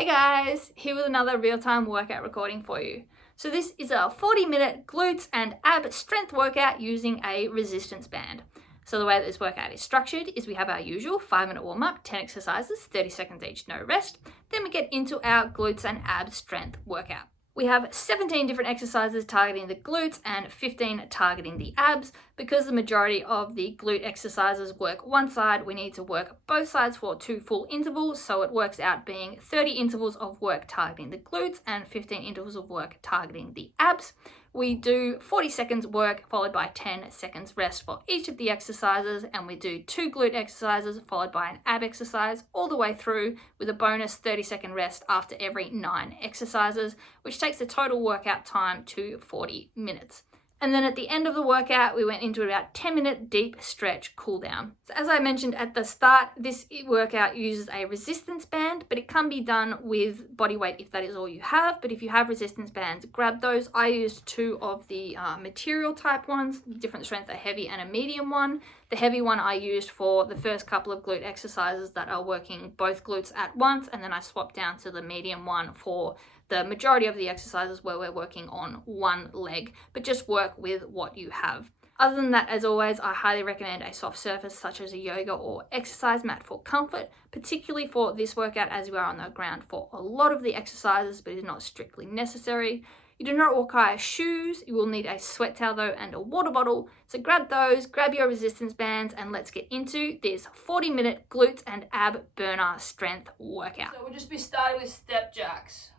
Hey guys, here with another real-time workout recording for you. So this is a 40-minute glutes and ab strength workout using a resistance band. So the way that this workout is structured is we have our usual 5-minute warm-up, 10 exercises, 30 seconds each, no rest. Then we get into our glutes and ab strength workout. We have 17 different exercises targeting the glutes and 15 targeting the abs. Because the majority of the glute exercises work one side, we need to work both sides for 2 full intervals. So it works out being 30 intervals of work targeting the glutes and 15 intervals of work targeting the abs. We do 40 seconds work followed by 10 seconds rest for each of the exercises, and we do 2 glute exercises followed by an ab exercise all the way through with a bonus 30-second rest after every 9 exercises, which takes the total workout time to 40 minutes. And then at the end of the workout, we went into about 10-minute deep stretch cool down. So as I mentioned at the start, this workout uses a resistance band, but it can be done with body weight if that is all you have. But if you have resistance bands, grab those. I used 2 of the material type ones, different strength, a heavy and a medium one. The heavy one I used for the first couple of glute exercises that are working both glutes at once, and then I swapped down to the medium one for the majority of the exercises where we're working on one leg, but just work with what you have. Other than that, as always, I highly recommend a soft surface such as a yoga or exercise mat for comfort, particularly for this workout as you are on the ground for a lot of the exercises, but it is not strictly necessary. You do not require shoes. You will need a sweat towel though and a water bottle. So grab those, grab your resistance bands, and let's get into this 40-minute glutes and ab burner strength workout. So we'll just be starting with step jacks.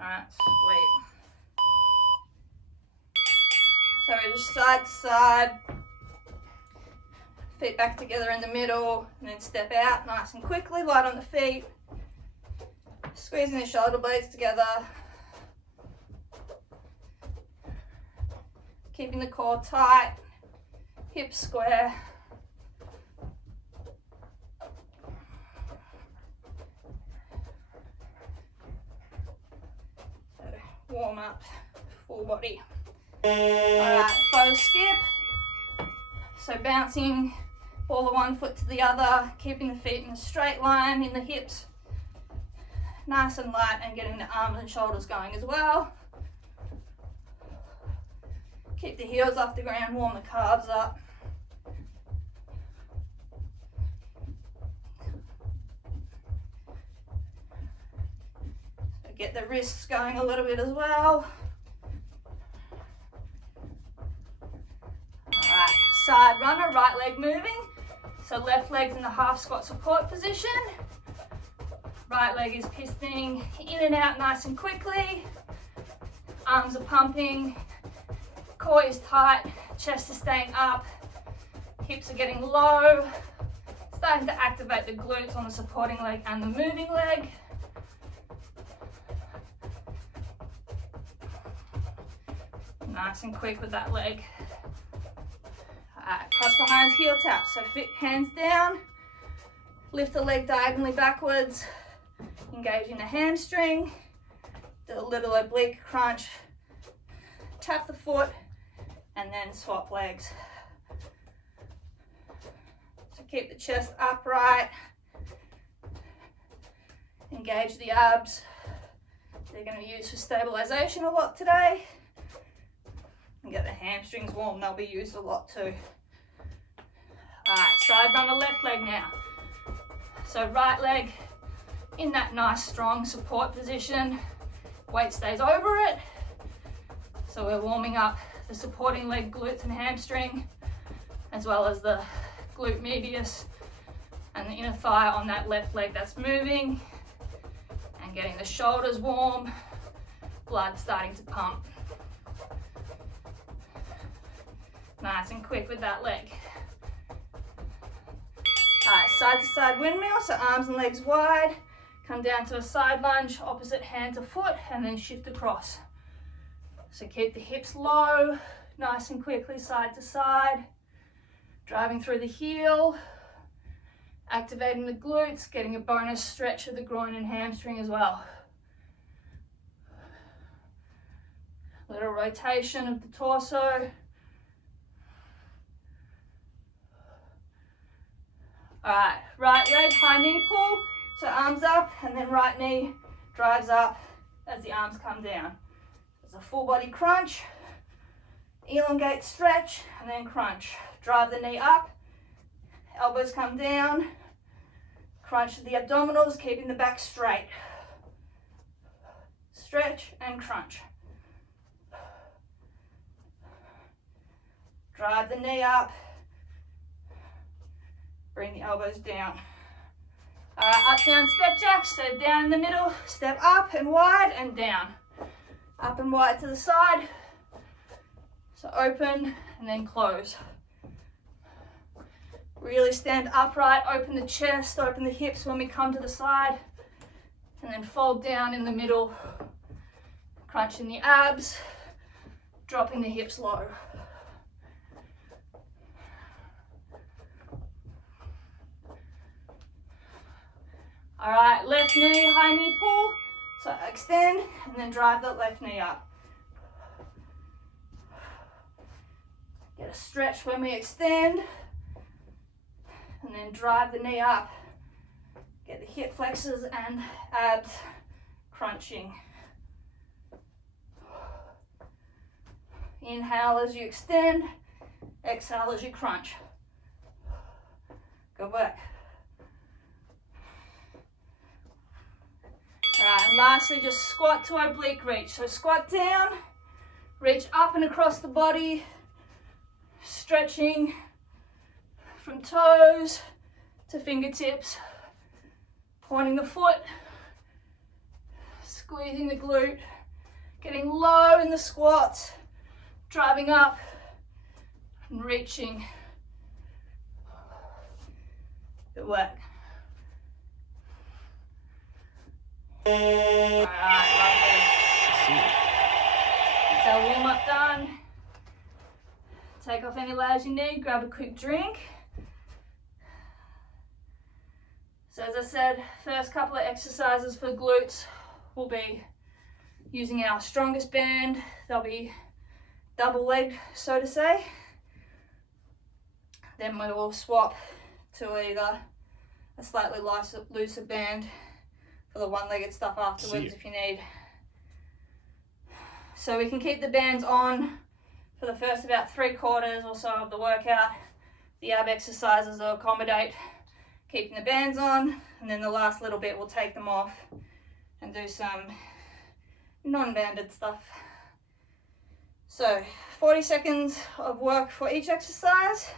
Alright, sweet. So we're just side to side, feet back together in the middle, and then step out nice and quickly, light on the feet, squeezing the shoulder blades together, keeping the core tight, hips square. Warm up, full body. Alright, Faux skip. So bouncing ball of one foot to the other, keeping the feet in a straight line in the hips. Nice and light, and getting the arms and shoulders going as well. Keep the heels off the ground, warm the calves up. Get the wrists going a little bit as well. Alright, side runner, right leg moving. So left leg's in the half squat support position. Right leg is pistoning in and out nice and quickly. Arms are pumping. Core is tight. Chest is staying up. Hips are getting low. Starting to activate the glutes on the supporting leg and the moving leg. Nice and quick with that leg. Alright, cross behind heel tap. So hands down, lift the leg diagonally backwards, engaging the hamstring, do a little oblique crunch, tap the foot, and then swap legs. So keep the chest upright, engage the abs. They're going to be used for stabilization a lot today. And get the hamstrings warm, they'll be used a lot too. Alright, side runner left leg now. So right leg in that nice strong support position, weight stays over it. So we're warming up the supporting leg, glutes and hamstring, as well as the glute medius and the inner thigh on that left leg that's moving, and getting the shoulders warm, blood starting to pump. Nice and quick with that leg. Alright, side to side windmill, so arms and legs wide. Come down to a side lunge, opposite hand to foot, and then shift across. So keep the hips low, nice and quickly side to side. Driving through the heel, activating the glutes, getting a bonus stretch of the groin and hamstring as well. Little rotation of the torso. Alright, right leg, high knee pull. So arms up, and then right knee drives up as the arms come down. It's a full body crunch, elongate, stretch, and then crunch. Drive the knee up, elbows come down, crunch the abdominals, keeping the back straight. Stretch and crunch. Drive the knee up, bring the elbows down. All right, up, down, step jacks. So down in the middle, step up and wide and down. Up and wide to the side. So open and then close. Really stand upright, open the chest, open the hips when we come to the side. And then fold down in the middle, crunching the abs, dropping the hips low. All right, left knee, high knee pull. So extend and then drive the left knee up. Get a stretch when we extend. And then drive the knee up. Get the hip flexors and abs crunching. Inhale as you extend. Exhale as you crunch. Good work. Alright, and lastly, just squat to oblique reach. So squat down, reach up and across the body, stretching from toes to fingertips, pointing the foot, squeezing the glute, getting low in the squats, driving up and reaching. Good work. Alright, lovely. That's our warm up done. Take off any layers you need, grab a quick drink. So as I said, first couple of exercises for glutes will be using our strongest band. They'll be double legged, so to say. Then we will swap to either a slightly looser band for the one-legged stuff afterwards if you need. So we can keep the bands on for the first about 3/4 or so of the workout. The ab exercises will accommodate keeping the bands on, and then the last little bit we'll take them off and do some non-banded stuff. So 40 seconds of work for each exercise,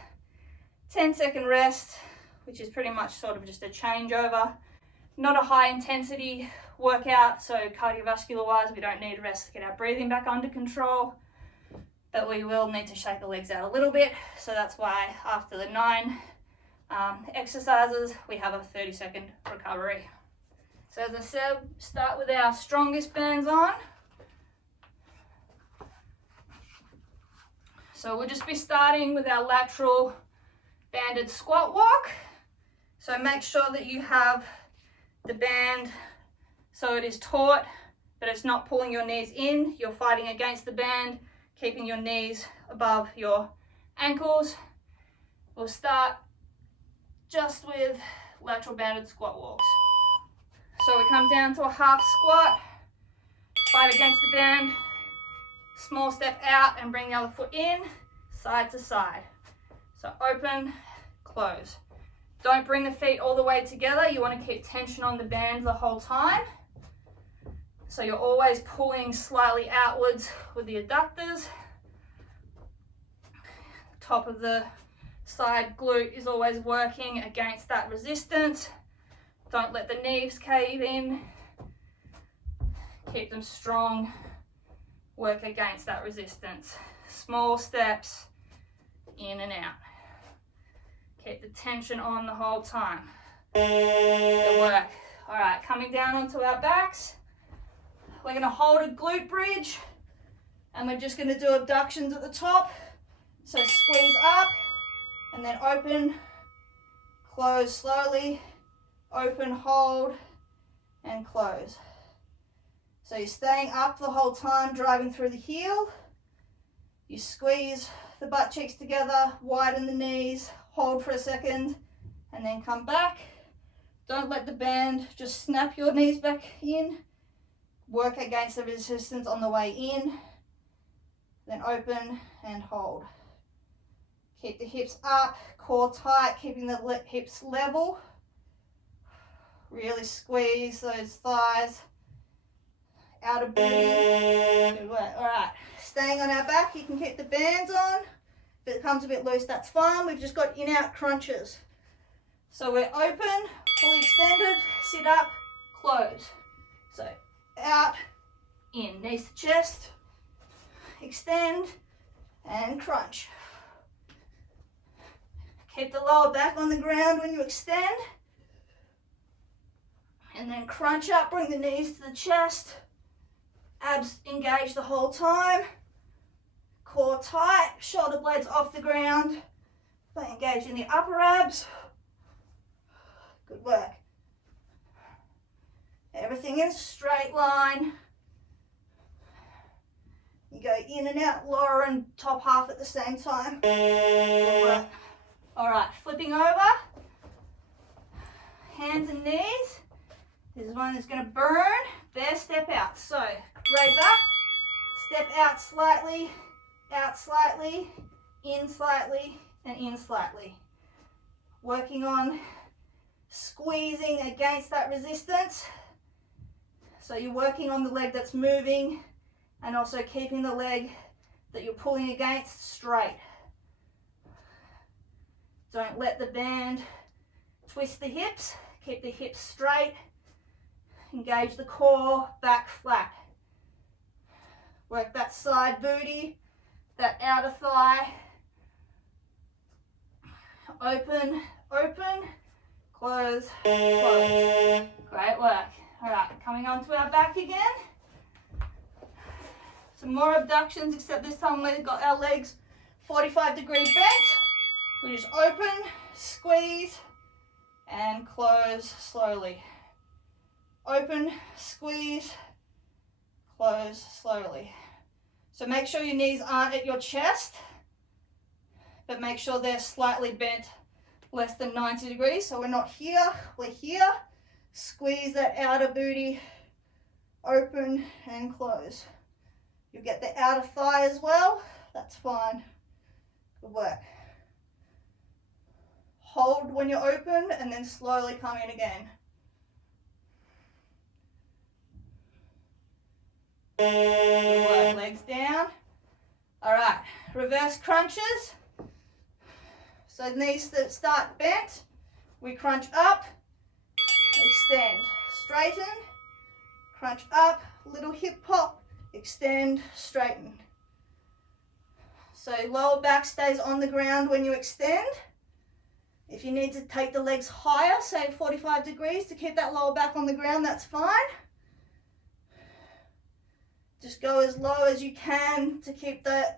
10-second rest, which is pretty much sort of just a changeover. Not a high intensity workout, so cardiovascular wise we don't need rest to get our breathing back under control, but we will need to shake the legs out a little bit. So that's why after the 9 exercises we have a 30-second recovery. So as I said, start with our strongest bands on. So we'll just be starting with our lateral banded squat walk. So make sure that you have the band so it is taut, but it's not pulling your knees in. You're fighting against the band, keeping your knees above your ankles. We'll start just with lateral banded squat walks. So we come down to a half squat, fight against the band, small step out and bring the other foot in, side to side. So open, close. Don't bring the feet all the way together. You want to keep tension on the band the whole time. So you're always pulling slightly outwards with the adductors. Top of the side glute is always working against that resistance. Don't let the knees cave in. Keep them strong. Work against that resistance. Small steps in and out. Keep the tension on the whole time. Good work. All right, coming down onto our backs. We're gonna hold a glute bridge and we're just gonna do abductions at the top. So squeeze up and then open, close slowly, open, hold, and close. So you're staying up the whole time, driving through the heel. You squeeze the butt cheeks together, widen the knees, hold for a second, and then come back, Don't let the band just snap your knees back in. Work against the resistance on the way in. Then open and hold. Keep the hips up, core tight, keeping the hips level. Really squeeze those thighs. Outer booty. Good work. All right. Staying on our back, you can keep the bands on. If it comes a bit loose, that's fine. We've just got in-out crunches. So we're open, fully extended, sit up, close. So out, in, knees to chest, extend, and crunch. Keep the lower back on the ground when you extend. And then crunch up, bring the knees to the chest. Abs engaged the whole time. Core tight, shoulder blades off the ground. But engage in the upper abs. Good work. Everything in a straight line. You go in and out, lower and top half at the same time. Good work. All right, flipping over. Hands and knees. This is one that's going to burn. Bear step out. So raise up, step out slightly, in slightly, and in slightly. Working on squeezing against that resistance. So you're working on the leg that's moving and also keeping the leg that you're pulling against straight. Don't let the band twist the hips. Keep the hips straight. Engage the core, back flat. Work that side booty, that outer thigh. Open, open, close, close. Great work. All right, coming onto our back again. Some more abductions, except this time we've got our legs 45-degree bent. We just open, squeeze, and close slowly. Open, squeeze, close slowly. So make sure your knees aren't at your chest, but make sure they're slightly bent less than 90 degrees. So we're not here, we're here. Squeeze that outer booty, open and close. You'll get the outer thigh as well, that's fine. Good work. Hold when you're open and then slowly come in again. Good work, legs down. All right, reverse crunches. So knees that start bent, we crunch up, extend, straighten, crunch up, little hip pop, extend, straighten. So lower back stays on the ground when you extend. If you need to take the legs higher, say 45 degrees to keep that lower back on the ground, that's fine. Just go as low as you can to keep the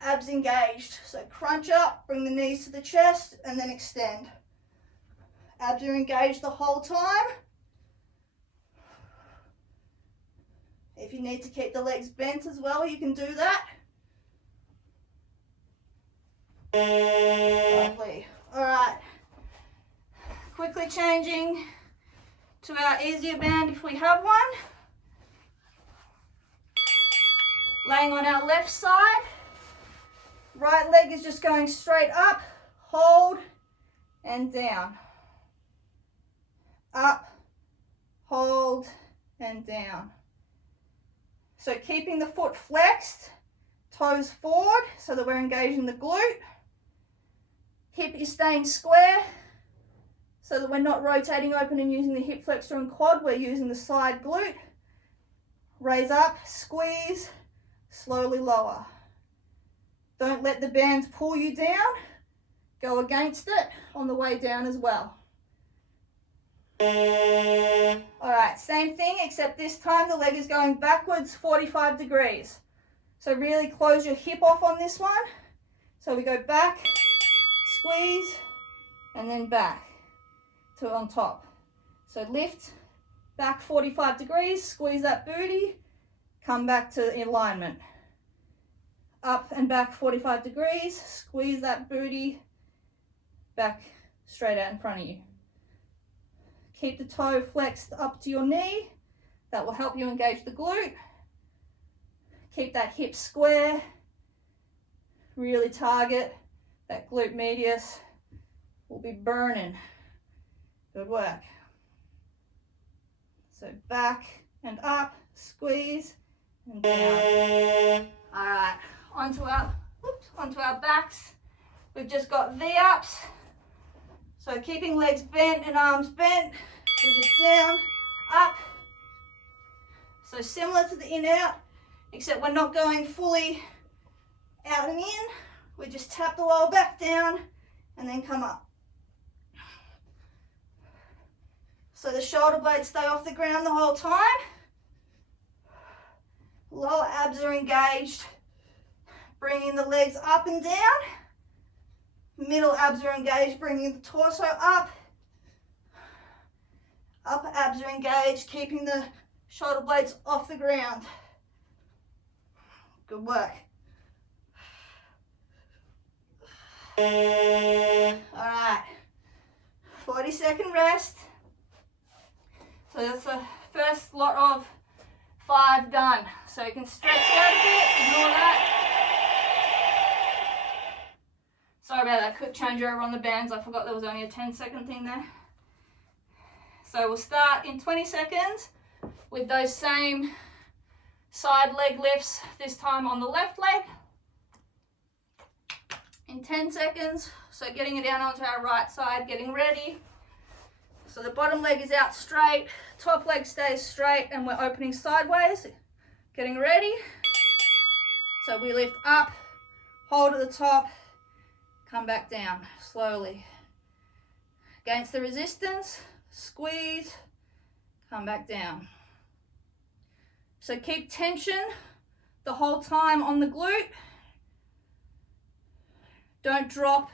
abs engaged. So crunch up, bring the knees to the chest, and then extend. Abs are engaged the whole time. If you need to keep the legs bent as well, you can do that. Lovely. All right. Quickly changing to our easier band if we have one. Laying on our left side. Right leg is just going straight up, hold, and down. Up, hold, and down. So keeping the foot flexed, toes forward so that we're engaging the glute. Hip is staying square so that we're not rotating open and using the hip flexor and quad, we're using the side glute. Raise up, squeeze, slowly lower. Don't let the bands pull you down. Go against it on the way down as well. All right, same thing, except this time the leg is going backwards 45 degrees. So really close your hip off on this one. So we go back, squeeze, and then back to on top. So lift, back 45 degrees, squeeze that booty, come back to alignment. Up and back 45 degrees, squeeze that booty, back straight out in front of you. Keep the toe flexed up to your knee. That will help you engage the glute. Keep that hip square. Really target that glute medius. Will be burning. Good work. So back and up, squeeze and down. All right, onto our backs. We've just got V-ups. So keeping legs bent and arms bent. We're just down, up. So similar to the in-out, except we're not going fully out and in. We just tap the lower back down and then come up. So the shoulder blades stay off the ground the whole time. Lower abs are engaged. Bringing the legs up and down. Middle abs are engaged, bringing the torso up. Upper abs are engaged, keeping the shoulder blades off the ground. Good work. All right, 40-second rest. So that's the first lot of 5 done. So you can stretch out a bit, ignore that. Sorry about that quick changeover on the bands. I forgot there was only a 10-second thing there. So we'll start in 20 seconds with those same side leg lifts, this time on the left leg. In 10 seconds, so getting it down onto our right side, getting ready. So the bottom leg is out straight, top leg stays straight, and we're opening sideways. Getting ready. So we lift up, hold at the top, come back down slowly. Against the resistance, squeeze, come back down. So keep tension the whole time on the glute. Don't drop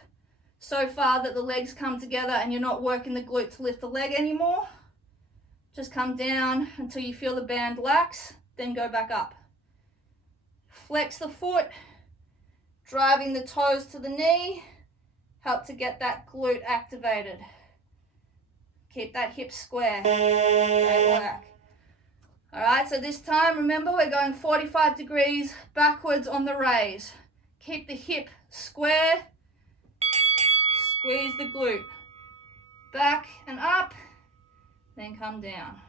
so far that the legs come together and you're not working the glute to lift the leg anymore. Just come down until you feel the band lax, then go back up. Flex the foot, driving the toes to the knee, help to get that glute activated. Keep that hip square. Great work. All right, so this time, remember, we're going 45 degrees backwards on the raise. Keep the hip square, squeeze the glute. Back and up, then come down.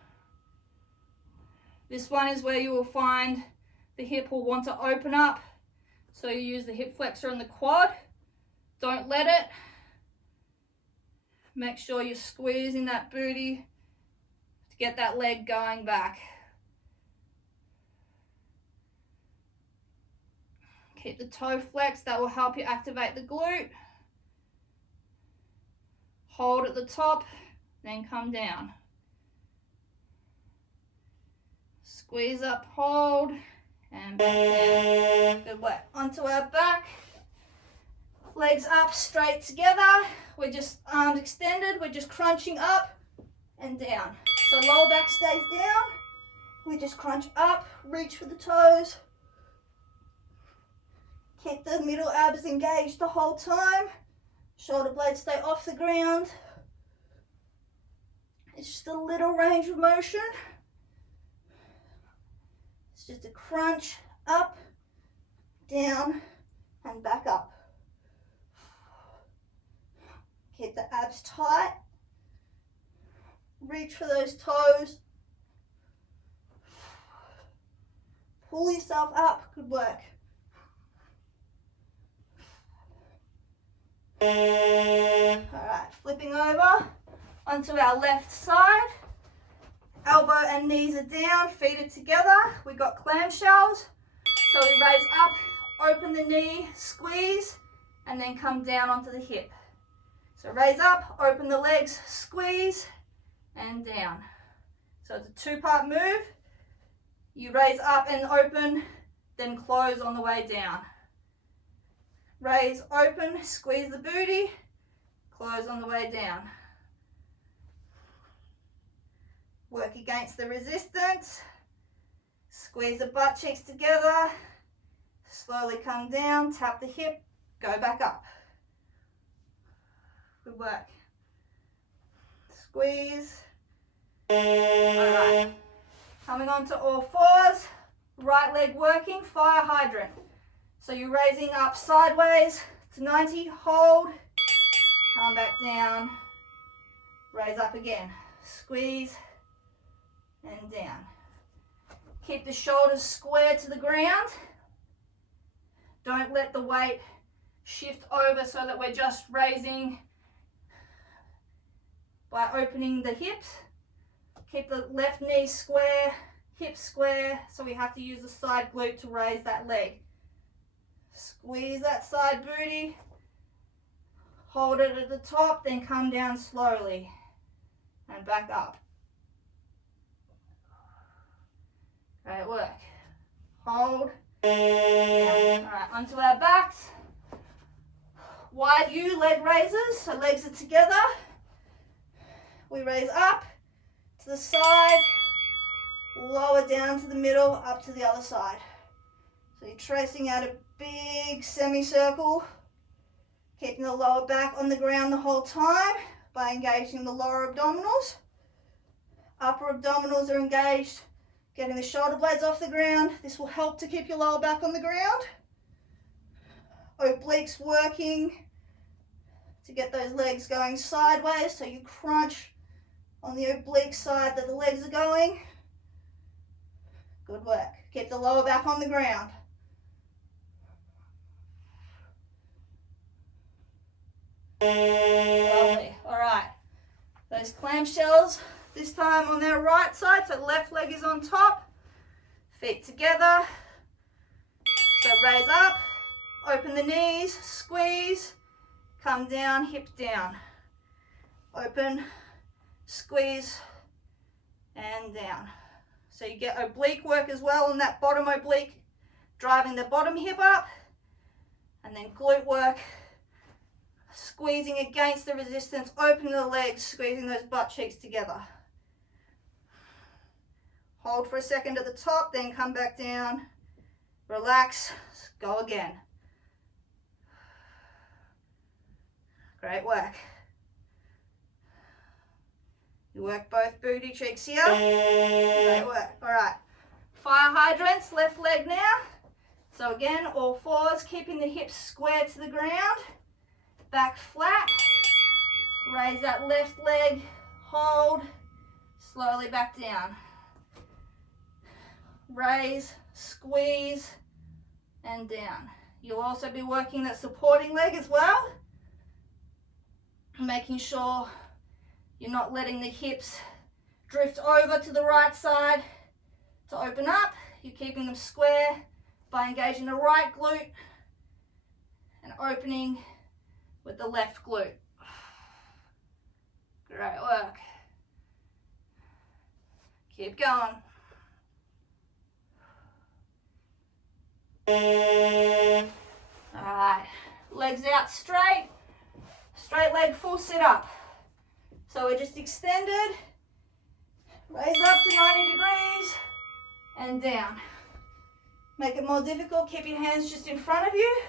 This one is where you will find the hip will want to open up. So you use the hip flexor and the quad. Don't let it. Make sure you're squeezing that booty to get that leg going back. Keep the toe flexed, that will help you activate the glute. Hold at the top, then come down. Squeeze up, hold, and back down. Good work. Onto our back. Legs up, straight together. We're just arms extended. We're just crunching up and down. So lower back stays down. We just crunch up, reach for the toes. Keep the middle abs engaged the whole time. Shoulder blades stay off the ground. It's just a little range of motion. It's just a crunch up, down, and back up. Keep the abs tight. Reach for those toes. Pull yourself up. Good work. Alright, flipping over onto our left side. Elbow and knees are down, feet are together. We've got clamshells. So we raise up, open the knee, squeeze, and then come down onto the hip. So raise up, open the legs, squeeze, and down. So it's a 2-part move. You raise up and open, then close on the way down. Raise, open, squeeze the booty, close on the way down. Work against the resistance. Squeeze the butt cheeks together. Slowly come down, tap the hip, go back up. Good work. Squeeze, Alright, coming on to all fours, right leg working, fire hydrant. So you're raising up sideways to 90, hold, come back down, raise up again, squeeze and down. Keep the shoulders square to the ground. Don't let the weight shift over so that we're just raising by opening the hips. Keep the left knee square, hips square, so we have to use the side glute to raise that leg. Squeeze that side booty, hold it at the top, then come down slowly and back up. Great work. Hold. Down. All right, onto our backs. Wide U leg raises, so legs are together. We raise up to the side, lower down to the middle, up to the other side. So you're tracing out a big semicircle, keeping the lower back on the ground the whole time by engaging the lower abdominals. Upper abdominals are engaged, getting the shoulder blades off the ground. This will help to keep your lower back on the ground. Obliques working to get those legs going sideways, so you crunch on the oblique side that the legs are going. Good work. Keep the lower back on the ground. Lovely. All right. Those clamshells, this time on their right side, so left leg is on top, feet together. So raise up, open the knees, squeeze, come down, hip down. Open, squeeze, and down. So you get oblique work as well on that bottom oblique, driving the bottom hip up, and then glute work, squeezing against the resistance, opening the legs, squeezing those butt cheeks together. Hold for a second at the top, then come back down, relax, go again. Great work. You work both booty cheeks here. Great work. All right. Fire hydrants, left leg now. So again, all fours, keeping the hips square to the ground. Back flat. Raise that left leg. Hold. Slowly back down. Raise, squeeze, and down. You'll also be working that supporting leg as well. Making sure you're not letting the hips drift over to the right side to open up. You're keeping them square by engaging the right glute and opening with the left glute. Great work. Keep going. All right, legs out straight. Straight leg full sit up. So we're just extended, raise up to 90 degrees and down. Make it more difficult, keep your hands just in front of you.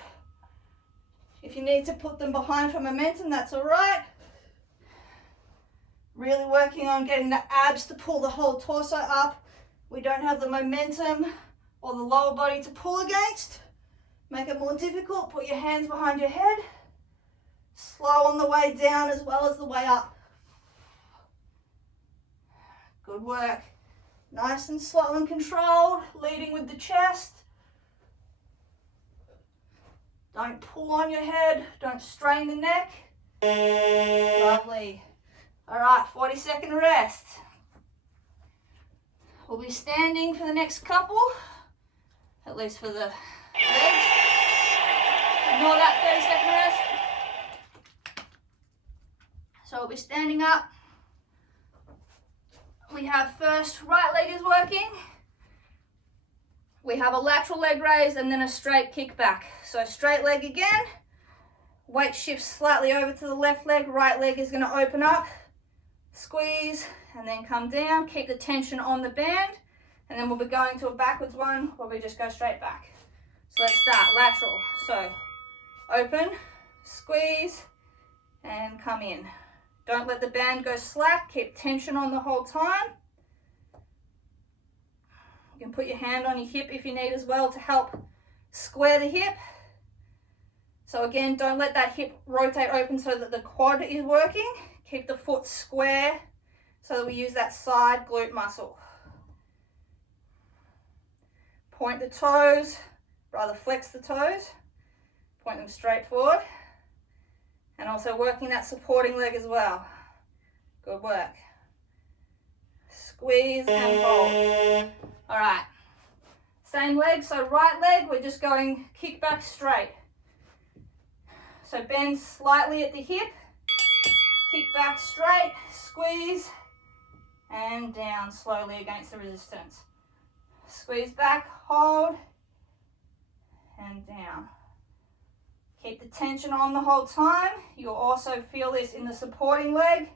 If you need to put them behind for momentum, that's all right. Really working on getting the abs to pull the whole torso up. We don't have the momentum or the lower body to pull against. Make it more difficult, put your hands behind your head. Slow on the way down as well as the way up. Good work. Nice and slow and controlled, leading with the chest. Don't pull on your head, don't strain the neck. Lovely. All right, 40-second rest. We'll be standing for the next couple, at least for the legs. Ignore that 30-second rest. So we'll be standing up. We have first right leg is working. We have a lateral leg raise and then a straight kick back. So straight leg again. Weight shifts slightly over to the left leg. Right leg is going to open up, squeeze, and then come down. Keep the tension on the band. And then we'll be going to a backwards one where we just go straight back. So let's start lateral. So open, squeeze, and come in. Don't let the band go slack. Keep tension on the whole time. You can put your hand on your hip if you need as well to help square the hip. So again, don't let that hip rotate open so that the quad is working. Keep the foot square so that we use that side glute muscle. Point the toes, rather flex the toes. Point them straight forward. And also working that supporting leg as well. Good work. Squeeze and hold. All right. Same leg, so right leg, we're just going kick back straight. So bend slightly at the hip, kick back straight, squeeze, and down slowly against the resistance. Squeeze back, hold, and down. Keep the tension on the whole time. You'll also feel this in the supporting leg.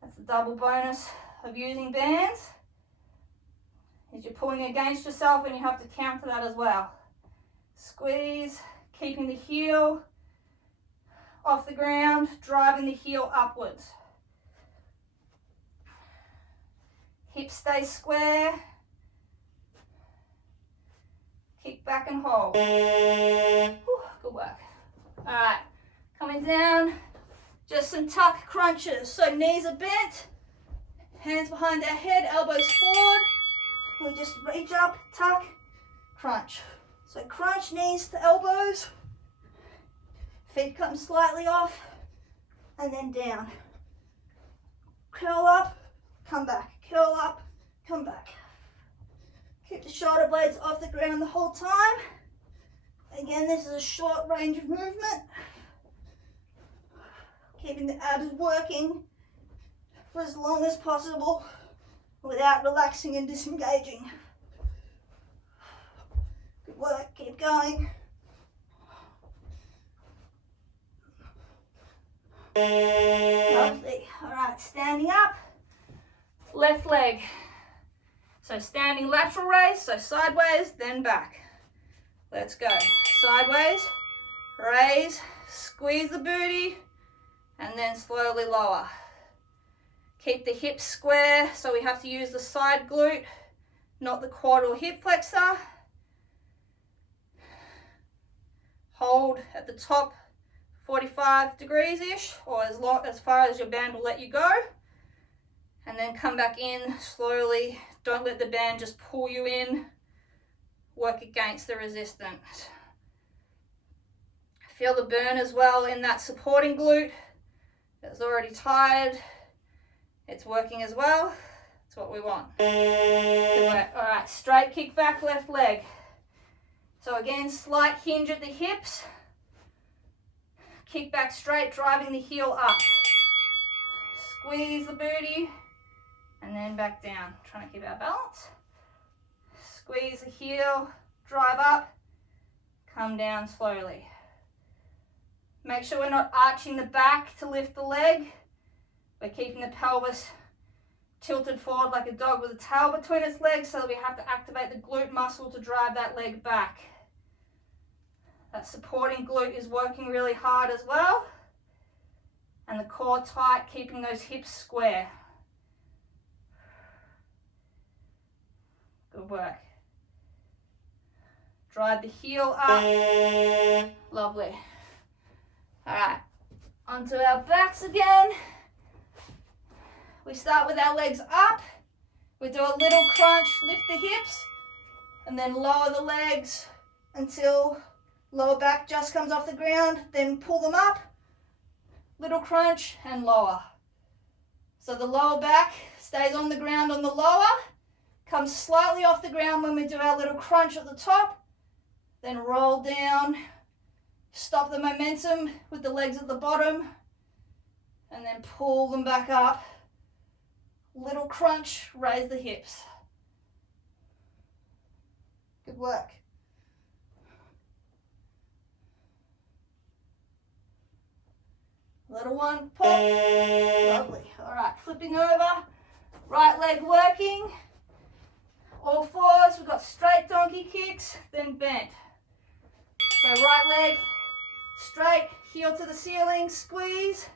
That's a double bonus of using bands. Is you're pulling against yourself and you have to counter that as well. Squeeze, keeping the heel off the ground, driving the heel upwards. Hips stay square. Kick back and hold. Whew, good work. All right, coming down, just some tuck crunches. So knees are bent, hands behind our head, elbows forward. We just reach up, tuck, crunch. So crunch, knees to elbows. Feet come slightly off and then down. Curl up, come back. Curl up, come back. Keep the shoulder blades off the ground the whole time. Again, this is a short range of movement. Keeping the abs working for as long as possible without relaxing and disengaging. Good work, keep going. Lovely. All right, standing up, left leg. So standing lateral raise, so sideways, then back. Let's go. Sideways, raise, squeeze the booty, and then slowly lower. Keep the hips square, so we have to use the side glute, not the quad or hip flexor. Hold at the top 45 degrees-ish, or as far as your band will let you go. And then come back in slowly. Don't let the band just pull you in. Work against the resistance. Feel the burn as well in that supporting glute. It's already tired. It's working as well. That's what we want. Good work. All right, straight kick back, left leg. So again, slight hinge at the hips. Kick back straight, driving the heel up. Squeeze the booty, and then back down. Trying to keep our balance. Squeeze the heel, drive up, come down slowly. Make sure we're not arching the back to lift the leg. We're keeping the pelvis tilted forward like a dog with a tail between its legs, so that we have to activate the glute muscle to drive that leg back. That supporting glute is working really hard as well. And the core tight, keeping those hips square. Good work. Drive the heel up. Lovely. All right, onto our backs again. We start with our legs up. We do a little crunch, lift the hips, and then lower the legs until lower back just comes off the ground, then pull them up, little crunch and lower. So the lower back stays on the ground on the lower, comes slightly off the ground when we do our little crunch at the top, then roll down, stop the momentum with the legs at the bottom, and then pull them back up. Little crunch, raise the hips. Good work. Little one, pop. Lovely. All right, flipping over. Right leg working. All fours, we've got straight donkey kicks, then bent. So right leg straight, heel to the ceiling, squeeze,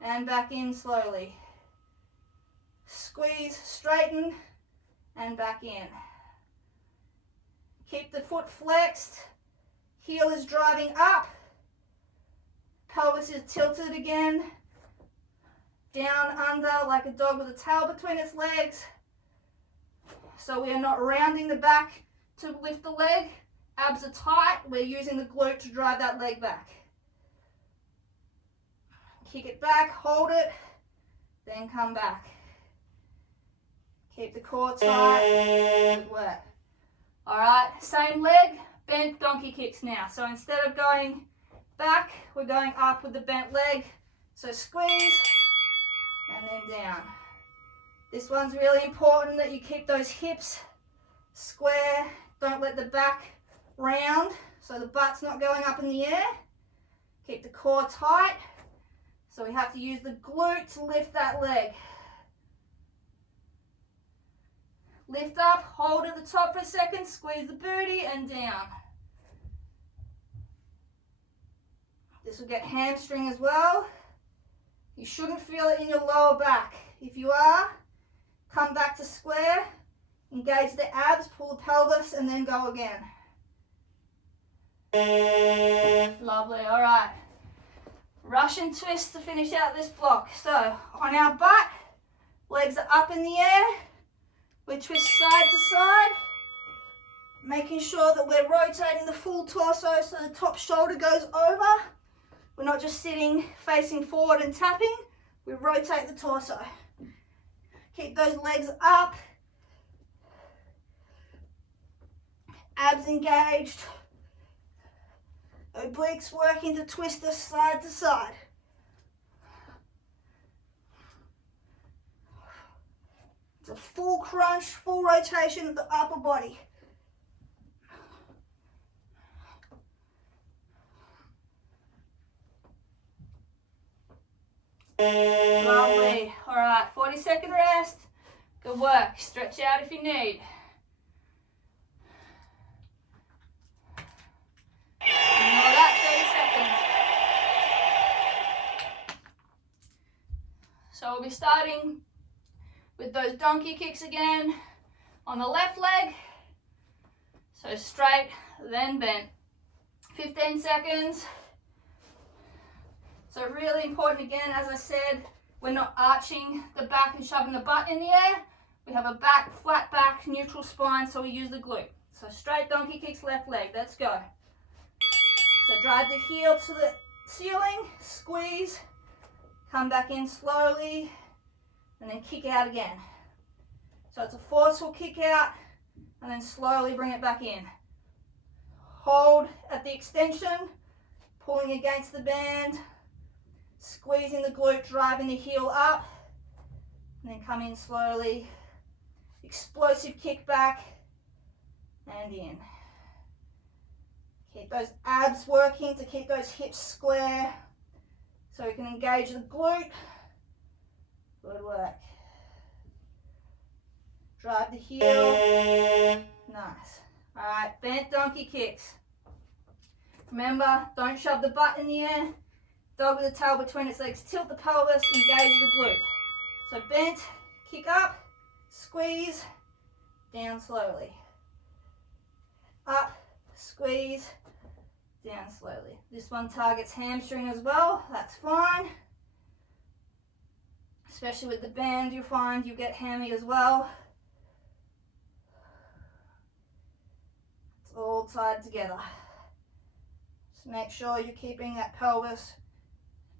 and back in slowly. Squeeze, straighten, and back in. Keep the foot flexed, heel is driving up, pelvis is tilted again, down under like a dog with a tail between its legs. So we are not rounding the back to lift the leg, abs are tight, we're using the glute to drive that leg back. Kick it back, hold it, then come back. Keep the core tight, good work. All right, same leg, bent donkey kicks now. So instead of going back, we're going up with the bent leg. So squeeze and then down. This one's really important that you keep those hips square. Don't let the back round so the butt's not going up in the air. Keep the core tight. So we have to use the glute to lift that leg. Lift up, hold at the top for a second, squeeze the booty and down. This will get hamstring as well. You shouldn't feel it in your lower back. If you are, come back to square, engage the abs, pull the pelvis and then go again. Lovely, all right. Russian twist to finish out this block. So on our butt, legs are up in the air. We twist side to side, making sure that we're rotating the full torso so the top shoulder goes over. We're not just sitting facing forward and tapping, we rotate the torso. Keep those legs up, abs engaged, obliques working to twist us side to side. It's a full crunch, full rotation of the upper body. Lovely. All right, 40-second rest. Good work. Stretch out if you need. Ignore that, 30 seconds. So we'll be starting with those donkey kicks again on the left leg. So straight, then bent. 15 seconds. So really important again, as I said, we're not arching the back and shoving the butt in the air. We have a back, flat back, neutral spine, so we use the glute. So straight donkey kicks, left leg, let's go. So drive the heel to the ceiling, squeeze, come back in slowly, and then kick out again. So it's a forceful kick out, and then slowly bring it back in. Hold at the extension, pulling against the band, squeezing the glute, driving the heel up, and then come in slowly. Explosive kick back, and in. Keep those abs working to keep those hips square, so we can engage the glute. Good work. Drive the heel. Nice. All right, bent donkey kicks. Remember, don't shove the butt in the air. Dog with the tail between its legs. Tilt the pelvis, engage the glute. So bent, kick up, squeeze, down slowly. Up, squeeze, down slowly. This one targets hamstring as well, that's fine. Especially with the band, you'll find you get hammy as well. It's all tied together. Just make sure you're keeping that pelvis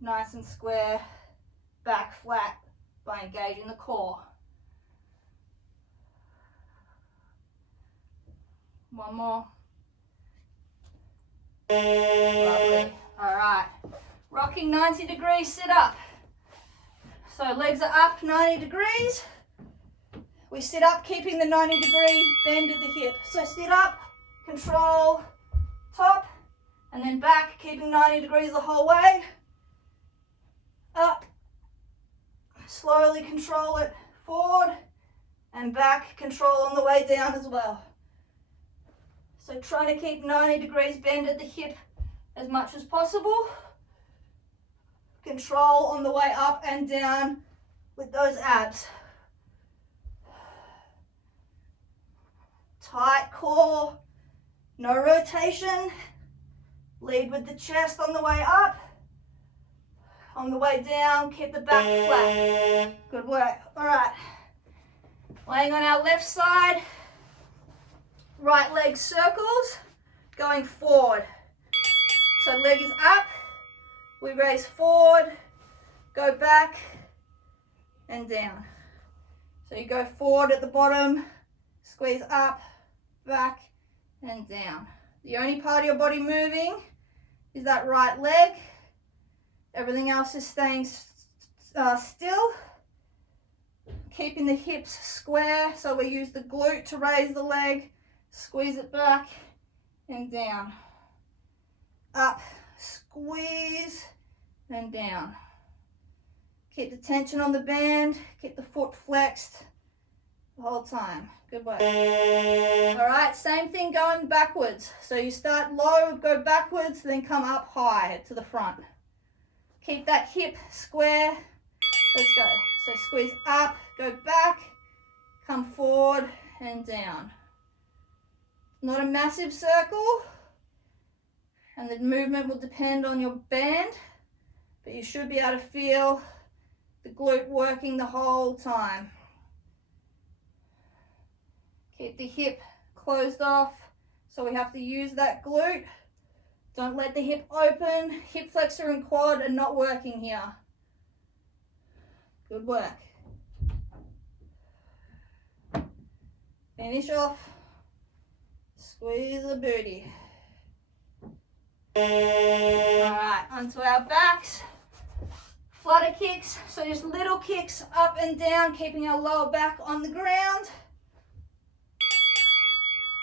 nice and square, back flat by engaging the core. One more. Lovely. All right. Rocking 90 degrees sit up. So legs are up 90 degrees. We sit up keeping the 90 degree bend at the hip. So sit up, control top, and then back, keeping 90 degrees the whole way. Up, slowly control it forward, and back, control on the way down as well. So try to keep 90 degrees bend at the hip as much as possible. control on the way up and down with those abs. Tight core, no rotation. Lead with the chest on the way up. On the way down, keep the back flat. Good work. All right. Laying on our left side, right leg circles, going forward. So leg is up, we raise forward, go back and down. So you go forward at the bottom, squeeze up, back and down. The only part of your body moving is that right leg. Everything else is staying still. Keeping the hips square, so we use the glute to raise the leg, squeeze it back and down. Up, squeeze and down. Keep the tension on the band, keep the foot flexed the whole time. Good work. All right, same thing going backwards. So you start low, go backwards, then come up high to the front. Keep that hip square. Let's go. So squeeze up, go back, come forward and down. Not a massive circle, and the movement will depend on your band, but you should be able to feel the glute working the whole time. Keep the hip closed off, so we have to use that glute. Don't let the hip open. Hip flexor and quad are not working here. Good work. Finish off. Squeeze the booty. Alright, onto our backs. Flutter kicks, so just little kicks up and down, keeping our lower back on the ground.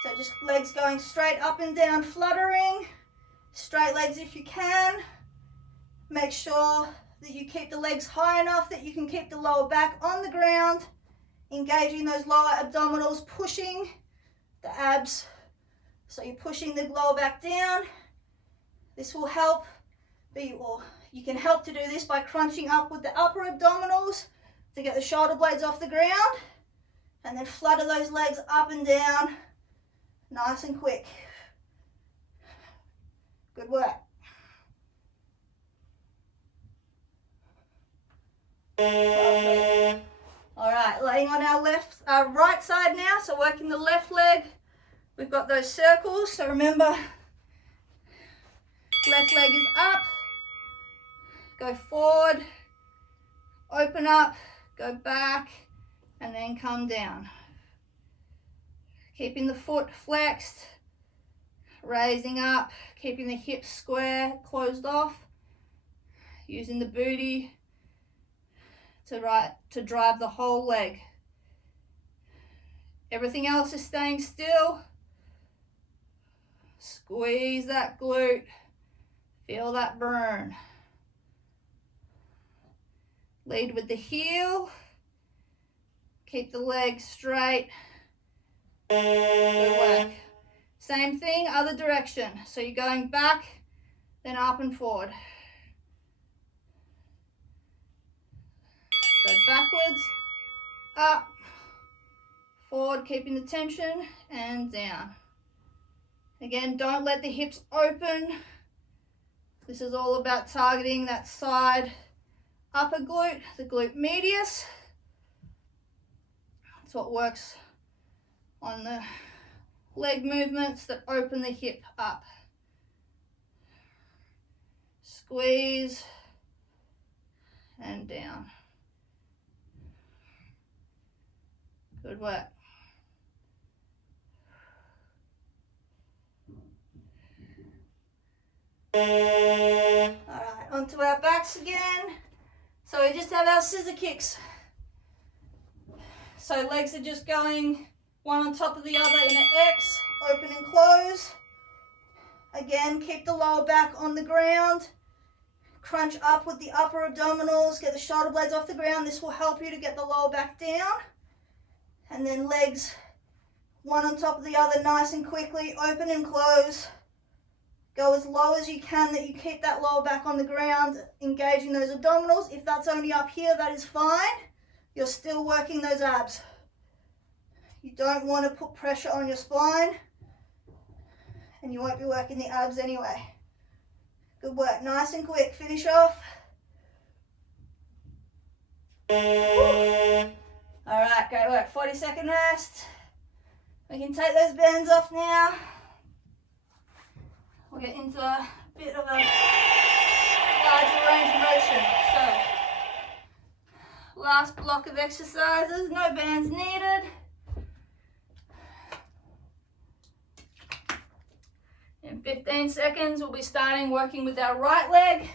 So just legs going straight up and down, fluttering. Straight legs if you can. Make sure that you keep the legs high enough that you can keep the lower back on the ground, engaging those lower abdominals, pushing the abs. So you're pushing the lower back down. This will help, but you can help to do this by crunching up with the upper abdominals to get the shoulder blades off the ground, and then flutter those legs up and down, nice and quick. Good work. Lovely. All right, laying on our right side now, so working the left leg. We've got those circles, so remember, left leg is up, go forward, open up, go back, and then come down. Keeping the foot flexed, raising up, keeping the hips square, closed off, using the booty to drive the whole leg. Everything else is staying still. Squeeze that glute, feel that burn. Lead with the heel, keep the leg straight. Good work. Same thing, other direction. So you're going back, then up and forward. So backwards, up, forward, keeping the tension, and down. Again, don't let the hips open. This is all about targeting that side upper glute, the glute medius. That's what works on the leg movements that open the hip up. Squeeze and down. Good work. Alright, onto our backs again. So we just have our scissor kicks. So legs are just going one on top of the other in an X, open and close. Again, keep the lower back on the ground. Crunch up with the upper abdominals, get the shoulder blades off the ground. This will help you to get the lower back down. And then legs one on top of the other, nice and quickly, open and close. Go as low as you can, that you keep that lower back on the ground, engaging those abdominals. If that's only up here, that is fine. You're still working those abs. You don't want to put pressure on your spine, and you won't be working the abs anyway. Good work, nice and quick, finish off. All right, great work, 40-second rest. We can take those bands off now. We'll get into a bit of a larger range of motion. So, last block of exercises, no bands needed. In 15 seconds, we'll be starting working with our right leg.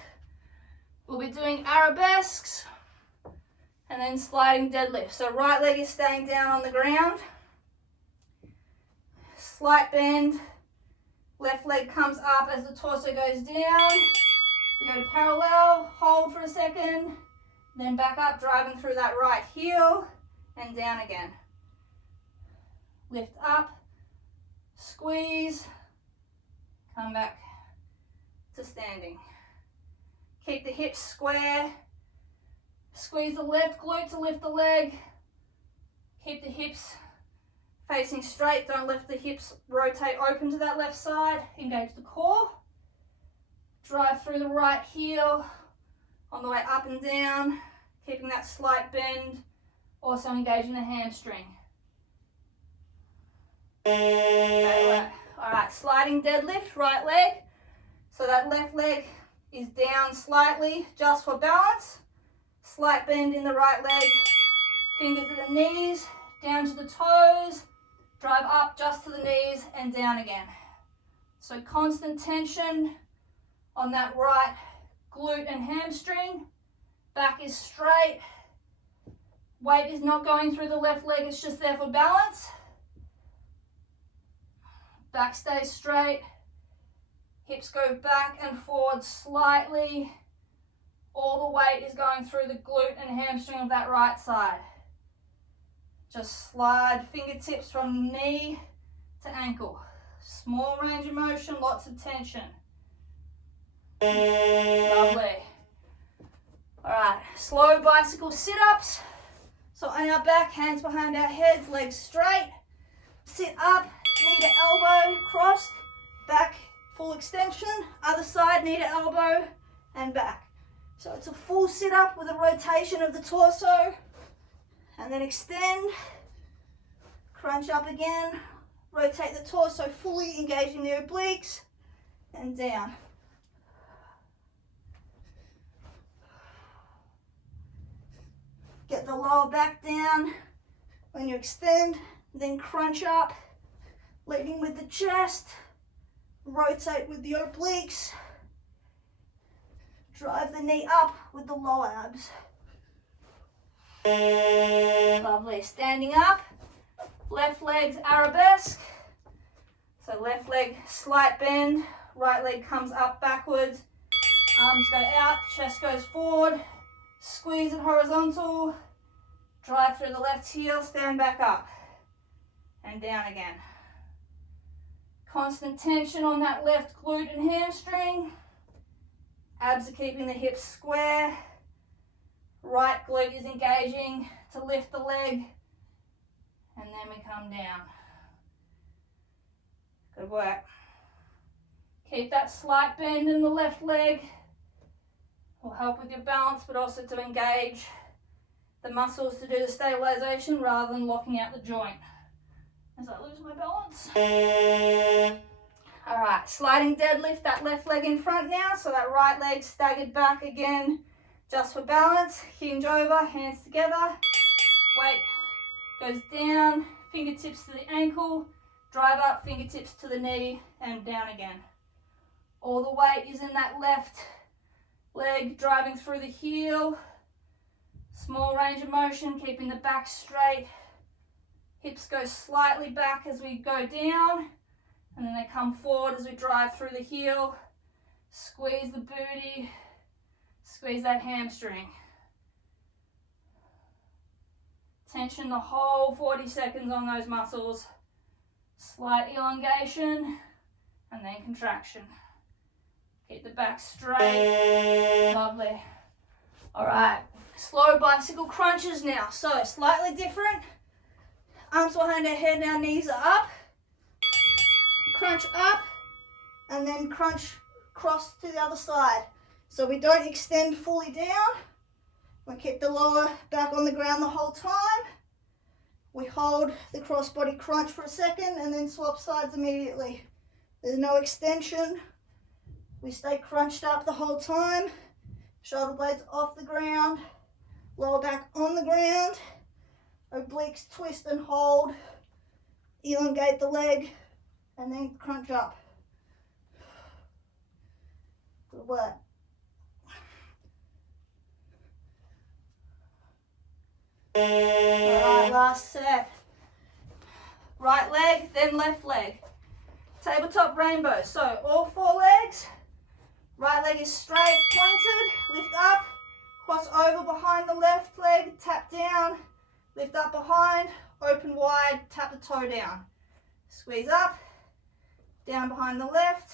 We'll be doing arabesques and then sliding deadlift. So right leg is staying down on the ground. Slight bend. Left leg comes up as the torso goes down. We go to parallel, hold for a second, then back up, driving through that right heel and down again. Lift up, squeeze, come back to standing. Keep the hips square. Squeeze the left glute to lift the leg. Keep the hips facing straight. Don't let the hips rotate open to that left side. Engage the core. Drive through the right heel on the way up and down, keeping that slight bend. Also engaging the hamstring. Okay, all right, sliding deadlift, right leg. So that left leg is down slightly just for balance. Slight bend in the right leg. Fingers to the knees, down to the toes. Drive up just to the knees and down again. So constant tension on that right glute and hamstring. Back is straight. Weight is not going through the left leg, it's just there for balance. Back stays straight. Hips go back and forward slightly. All the weight is going through the glute and hamstring of that right side. Just slide fingertips from knee to ankle. Small range of motion, lots of tension. Lovely. All right, slow bicycle sit-ups. So on our back, hands behind our heads, legs straight. Sit up, knee to elbow, crossed, back, full extension. Other side, knee to elbow, and back. So it's a full sit-up with a rotation of the torso. And then extend, crunch up again, rotate the torso fully, engaging the obliques, and down. Get the lower back down when you extend, then crunch up, leading with the chest, rotate with the obliques, drive the knee up with the lower abs. Lovely, standing up, left leg's arabesque. So left leg, slight bend, right leg comes up backwards, arms go out, chest goes forward, squeeze it horizontal, drive through the left heel, stand back up, and down again. Constant tension on that left glute and hamstring. Abs are keeping the hips square. Right glute is engaging to lift the leg, and then we come down. Good work. Keep that slight bend in the left leg. Will help with your balance, but also to engage the muscles to do the stabilization rather than locking out the joint as I lose my balance. All right, sliding deadlift, that left leg in front now, so that right leg staggered back again, just for balance. Hinge over, hands together. Weight goes down, fingertips to the ankle, drive up, fingertips to the knee, and down again. All the weight is in that left leg, driving through the heel. Small range of motion, keeping the back straight. Hips go slightly back as we go down, and then they come forward as we drive through the heel. Squeeze the booty, squeeze that hamstring. Tension the whole 40 seconds on those muscles. Slight elongation, and then contraction. Keep the back straight. Lovely. All right, slow bicycle crunches now. So slightly different. Arms behind our head, our knees are up. Crunch up, and then crunch across to the other side. So we don't extend fully down. We keep the lower back on the ground the whole time. We hold the crossbody crunch for a second and then swap sides immediately. There's no extension. We stay crunched up the whole time. Shoulder blades off the ground, lower back on the ground. Obliques twist and hold. Elongate the leg and then crunch up. Good work. Alright, last set. Right leg, then left leg. Tabletop rainbow. So all four legs. Right leg is straight, pointed, lift up, cross over behind the left leg, tap down, lift up behind, open wide, tap the toe down. Squeeze up, down behind the left,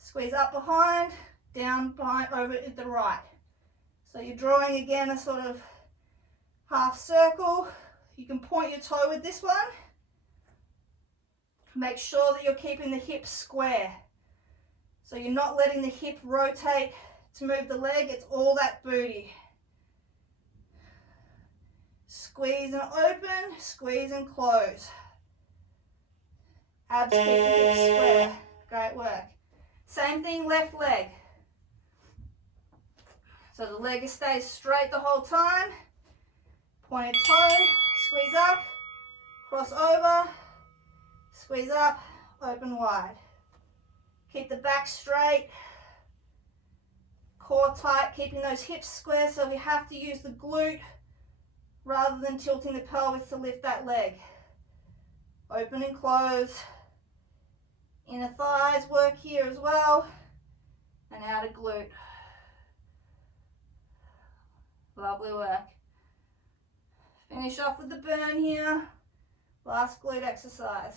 squeeze up behind, down behind, over at the right. So you're drawing again a sort of half circle. You can point your toe with this one. Make sure that you're keeping the hips square. So you're not letting the hip rotate to move the leg, it's all that booty. Squeeze and open, squeeze and close. Abs keep the hips square. Great work. Same thing, left leg. So the leg stays straight the whole time. Pointed toe, squeeze up, cross over, squeeze up, open wide. Keep the back straight, core tight, keeping those hips square, so we have to use the glute rather than tilting the pelvis to lift that leg. Open and close. Inner thighs work here as well, and outer glute. Lovely work. Finish off with the burn here. Last glute exercise.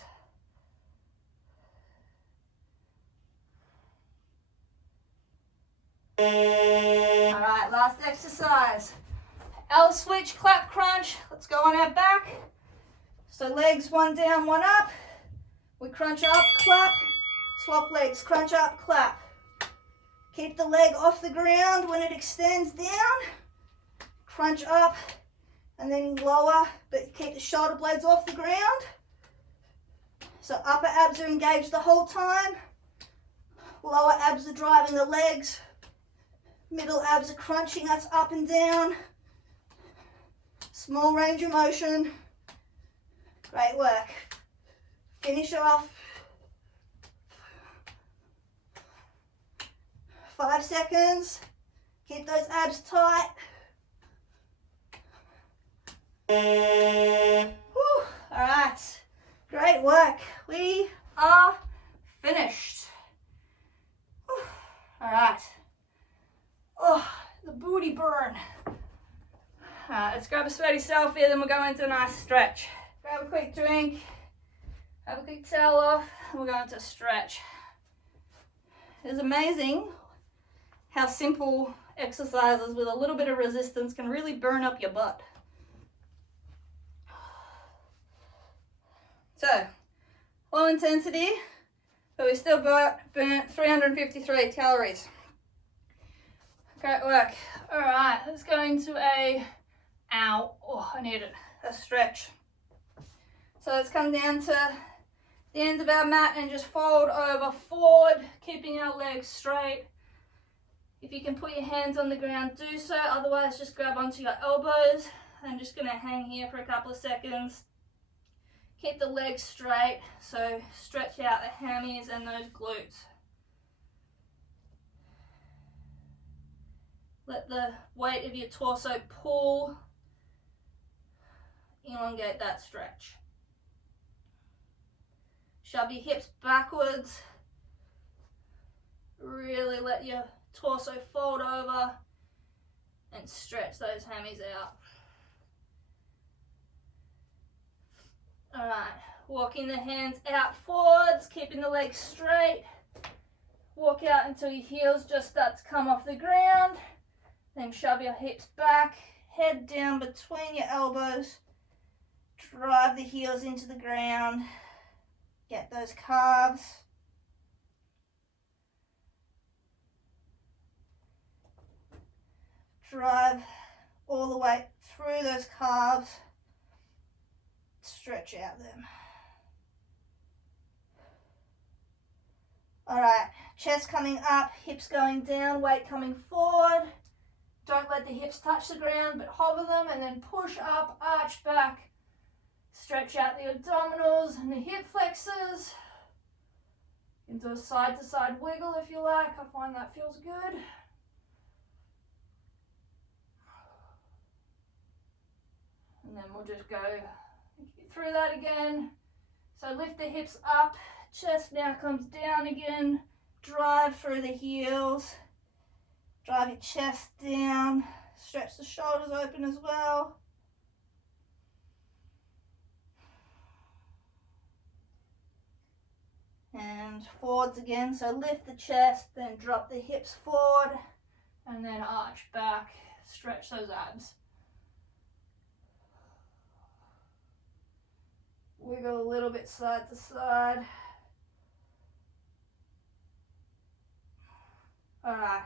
Alright, last exercise. L switch, clap, crunch. Let's go on our back. So legs one down, one up. We crunch up, clap, swap legs, crunch up, clap. Keep the leg off the ground when it extends down. Crunch up and then lower, but keep the shoulder blades off the ground. So upper abs are engaged the whole time. Lower abs are driving the legs. Middle abs are crunching us up and down. Small range of motion. Great work. Finish off. 5 seconds. Keep those abs tight. Whew. All right. Great work. We are finished. Whew. All right. Oh, the booty burn. Let's grab a sweaty selfie, then we'll go into a nice stretch. Grab a quick drink, have a quick towel off, and we'll go into a stretch. It's amazing how simple exercises with a little bit of resistance can really burn up your butt. So, low intensity, but we still burnt 353 calories. Great work. All right, let's go into a I need it. A stretch. So let's come down to the ends of our mat and just fold over forward, keeping our legs straight. If you can put your hands on the ground, do so. Otherwise, just grab onto your elbows. I'm just going to hang here for a couple of seconds. Keep the legs straight, so stretch out the hammies and those glutes. Let the weight of your torso pull. Elongate that stretch. Shove your hips backwards. Really let your torso fold over and stretch those hammies out. Alright, walking the hands out forwards, keeping the legs straight. Walk out until your heels just start to come off the ground. Then shove your hips back, head down between your elbows. Drive the heels into the ground. Get those calves. Drive all the way through those calves. Stretch out them. All right, chest coming up, hips going down, weight coming forward. Don't let the hips touch the ground, but hover them and then push up, arch back. Stretch out the abdominals and the hip flexors. You can do a side to side wiggle if you like. I find that feels good. And then we'll just go through that again. So lift the hips up, chest now comes down again. Drive through the heels. Drive your chest down. Stretch the shoulders open as well. And forwards again. So lift the chest, then drop the hips forward, and then arch back. Stretch those abs. Wiggle a little bit side to side. All right.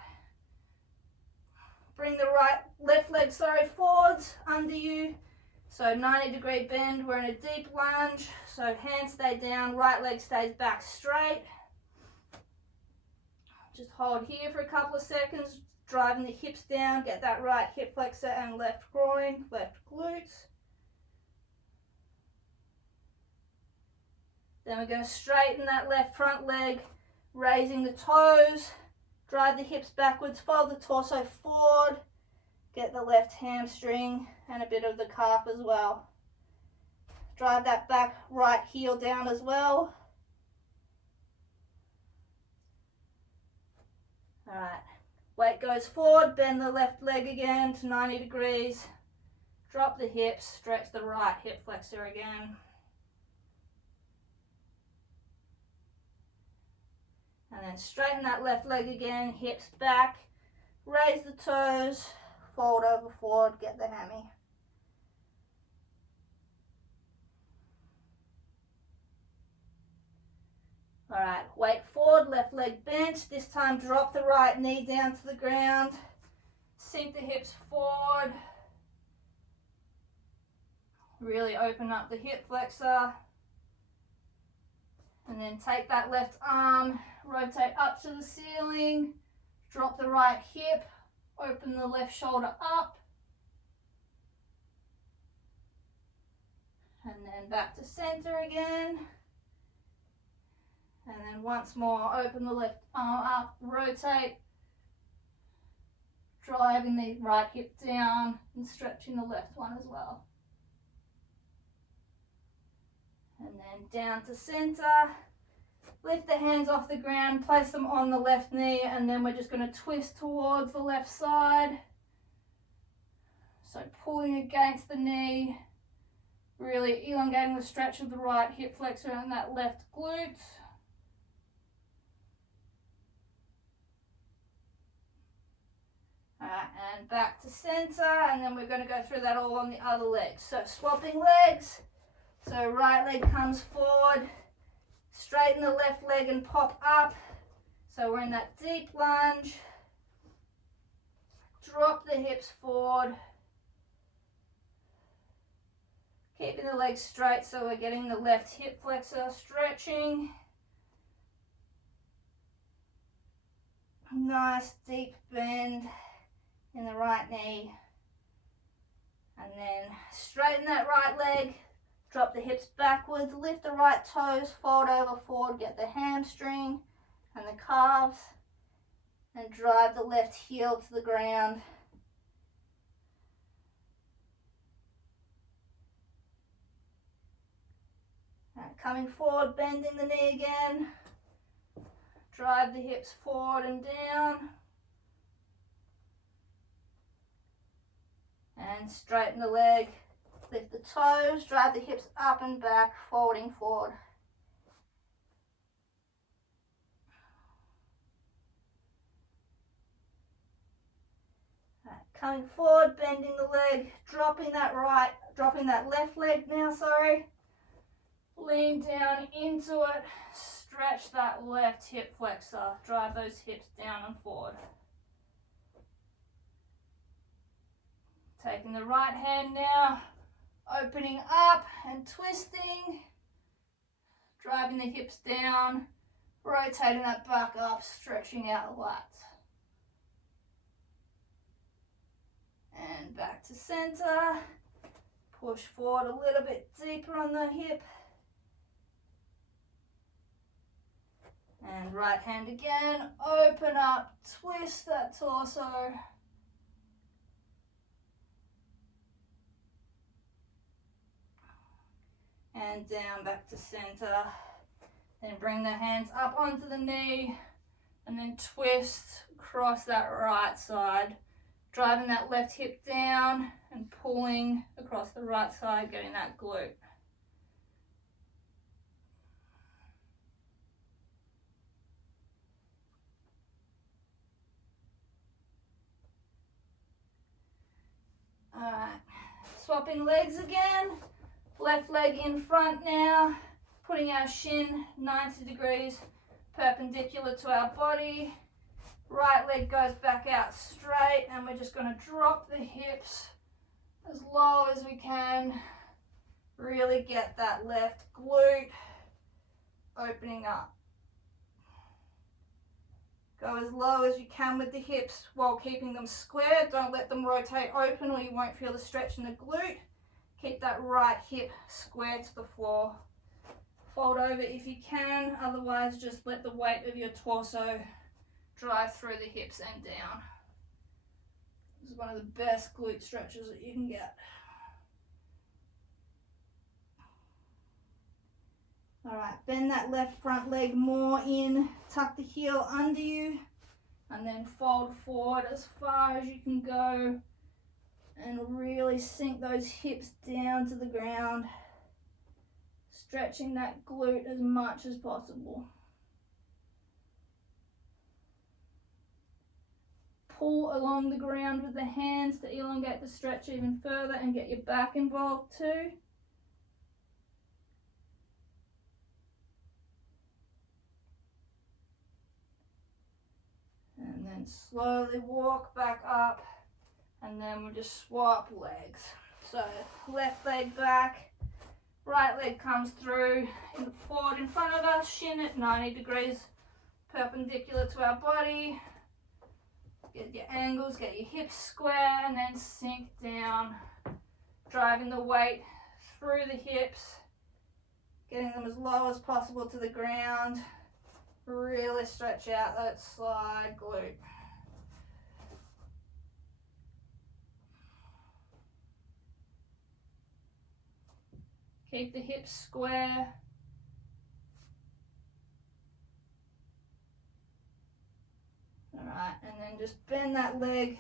Bring the left leg, forwards under you. So 90-degree bend, we're in a deep lunge. So hands stay down, right leg stays back straight. Just hold here for a couple of seconds, driving the hips down, get that right hip flexor and left groin, left glutes. Then we're going to straighten that left front leg, raising the toes, drive the hips backwards, fold the torso forward, get the left hamstring and a bit of the calf as well. Drive that back right heel down as well. All right, weight goes forward, bend the left leg again to 90 degrees, drop the hips, stretch the right hip flexor again. And then straighten that left leg again, hips back, raise the toes, fold over forward, get the hammy. All right, weight forward, left leg bent. This time drop the right knee down to the ground, sink the hips forward, really open up the hip flexor. And then take that left arm, rotate up to the ceiling, drop the right hip, open the left shoulder up. And then back to center again. And then once more, open the left arm up, rotate, driving the right hip down and stretching the left one as well. And then down to center, lift the hands off the ground, place them on the left knee, and then we're just going to twist towards the left side. So pulling against the knee, really elongating the stretch of the right hip flexor and that left glute. Alright, and back to center, and then we're going to go through that all on the other leg. So swapping legs. So right leg comes forward, straighten the left leg and pop up. So we're in that deep lunge. Drop the hips forward. Keeping the legs straight so we're getting the left hip flexor stretching. Nice deep bend in the right knee. And then straighten that right leg. Drop the hips backwards, lift the right toes, fold over forward, get the hamstring and the calves, and drive the left heel to the ground. Right, coming forward, bending the knee again. Drive the hips forward and down. And straighten the leg. Lift the toes, drive the hips up and back, folding forward. Coming forward, bending the leg, dropping that left leg now, sorry. Lean down into it, stretch that left hip flexor, drive those hips down and forward. Taking the right hand now, opening up and twisting, driving the hips down, rotating that back up, stretching out the lats. And back to center, push forward a little bit deeper on the hip. And right hand again, open up, twist that torso. And down back to center. Then bring the hands up onto the knee and then twist across that right side. Driving that left hip down and pulling across the right side, getting that glute. Alright, swapping legs again. Left leg in front now, putting our shin 90 degrees perpendicular to our body. Right leg goes back out straight and we're just going to drop the hips as low as we can. Really get that left glute opening up. Go as low as you can with the hips while keeping them square. Don't let them rotate open or you won't feel the stretch in the glute. Keep that right hip square to the floor. Fold over if you can, otherwise just let the weight of your torso drive through the hips and down. This is one of the best glute stretches that you can get. Alright, bend that left front leg more in, tuck the heel under you, and then fold forward as far as you can go, and really sink those hips down to the ground, stretching that glute as much as possible. Pull along the ground with the hands to elongate the stretch even further and get your back involved too. And then slowly walk back up, and then we'll just swap legs. So left leg back, right leg comes through forward in front of us, shin at 90 degrees perpendicular to our body. Get your angles, get your hips square, and then sink down, driving the weight through the hips, getting them as low as possible to the ground. Really stretch out that side glute. Keep the hips square. Alright, and then just bend that leg,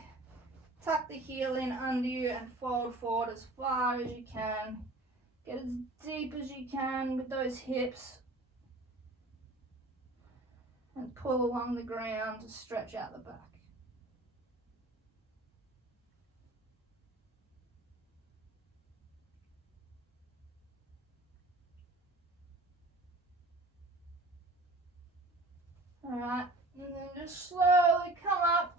tuck the heel in under you and fold forward as far as you can. Get as deep as you can with those hips and pull along the ground to stretch out the back. Alright, and then just slowly come up,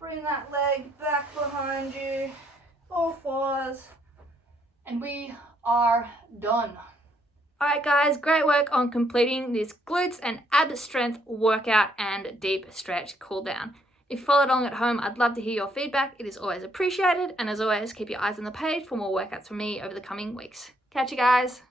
bring that leg back behind you, all fours, and we are done. Alright guys, great work on completing this glutes and ab strength workout and deep stretch cool down. If you followed along at home, I'd love to hear your feedback. It is always appreciated, and as always, keep your eyes on the page for more workouts from me over the coming weeks. Catch you guys.